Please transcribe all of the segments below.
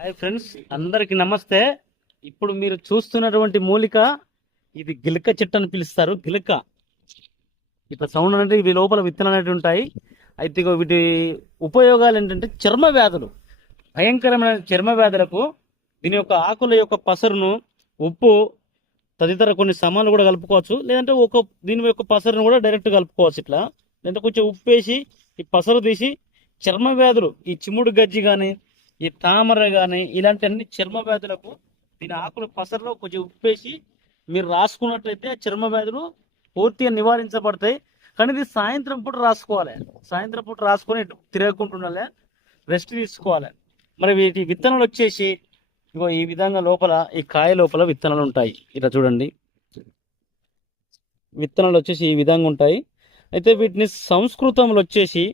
Hi friends అందరికి నమస్తే. ఇప్పుడు మీరు చూస్తున్నటువంటి మూలిక ఇది గిలక చెట్టు అని పిలుస్తారు. గిలక. ఇట్లా సౌండ్ అంటే ఇవి లోపల విత్తనాలు అనేవి ఉంటాయి. అయితే వీటి ఉపయోగాలు ఏంటంటే చర్మ వ్యాధులు. భయంకరమైన చర్మ వ్యాధులకు దీని యొక్క ఆకుల యొక్క పసరును ఉప్పు తదితర కొన్ని సమాలు కూడా కలుపుకోవచ్చు. లేదంటే ఒక దీని యొక్క పసరును కూడా డైరెక్ట్ కలుపుకోవచ్చు ఇట్లా. లేదంటే కొంచెం ఉప్పు వేసి ఈ పసరు తీసి చర్మ వ్యాధులు ఈ చిముడు గజ్జి కానీ ఈ తామర కానీ ఇలాంటివన్నీ చర్మ వ్యాధులకు దీని ఆకులు పసరులో కొంచెం ఉప్పేసి మీరు రాసుకున్నట్లయితే చర్మ వ్యాధులు పూర్తిగా నివారించబడతాయి. కానీ ఇది సాయంత్రం పూట రాసుకోవాలి. సాయంత్రం పూట రాసుకొని ఇటు తిరగకుంటుండాలి రెస్ట్ తీసుకోవాలి. మరి వీటి విత్తనాలు వచ్చేసి ఇగో ఈ విధంగా లోపల ఈ కాయ లోపల విత్తనాలు ఉంటాయి. ఇట్లా చూడండి. విత్తనాలు వచ్చేసి ఈ విధంగా ఉంటాయి. అయితే వీటిని సంస్కృతంలో వచ్చేసి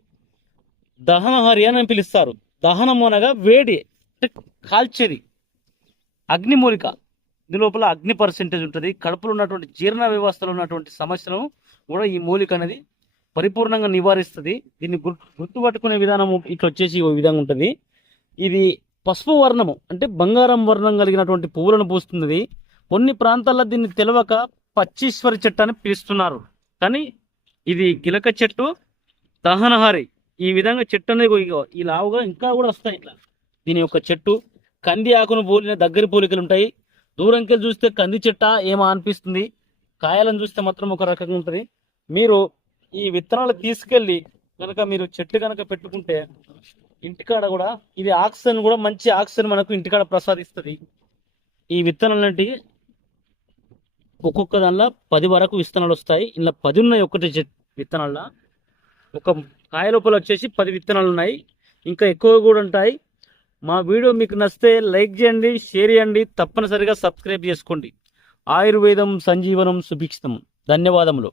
దహనహరి అని పిలుస్తారు. దహనం అనగా వేడి అంటే కాల్చేది. అగ్నిమూలిక దీని లోపల అగ్ని పర్సెంటేజ్ ఉంటుంది. కడుపులో ఉన్నటువంటి జీర్ణ వ్యవస్థలో ఉన్నటువంటి సమస్యను కూడా ఈ మూలిక అనేది పరిపూర్ణంగా నివారిస్తుంది. దీన్ని గుర్తు గుర్తుపట్టుకునే విధానం ఇట్లా వచ్చేసి ఈ విధంగా ఉంటుంది. ఇది పసుపు వర్ణము అంటే బంగారం వర్ణం కలిగినటువంటి పువ్వులను పూస్తున్నది. కొన్ని ప్రాంతాల్లో దీన్ని తెలవక పచ్చీశ్వరి చెట్టు అని పిలుస్తున్నారు. కానీ ఇది గిలక చెట్టు దహనహారి. ఈ విధంగా చెట్టు అనేది ఈ లావుగా ఇంకా కూడా వస్తాయి ఇట్లా. దీని యొక్క చెట్టు కంది ఆకును పోలిన దగ్గర పోలికలు ఉంటాయి. దూరంకెళ్ళి చూస్తే కంది చెట్ట ఏమో అనిపిస్తుంది. కాయలను చూస్తే మాత్రం ఒక రకంగా ఉంటుంది. మీరు ఈ విత్తనాలు తీసుకెళ్ళి కనుక మీరు చెట్టు కనుక పెట్టుకుంటే ఇంటికాడ కూడా ఇది ఆక్సిజన్ కూడా మంచి ఆక్సిజన్ మనకు ఇంటికాడ ప్రసాదిస్తుంది. ఈ విత్తనాలు ఒక్కొక్క దానిలో పది వరకు విత్తనాలు వస్తాయి. ఇలా పది ఉన్నాయి ఒకటి చెట్ ఒక కాయ లోపల వచ్చేసి పది విత్తనాలు ఉన్నాయి. ఇంకా ఎక్కువ కూడా ఉంటాయి. మా వీడియో మీకు నచ్చితే లైక్ చేయండి షేర్ చేయండి తప్పనిసరిగా సబ్స్క్రైబ్ చేసుకోండి. ఆయుర్వేదం సంజీవనం సుభిక్షితం. ధన్యవాదములు.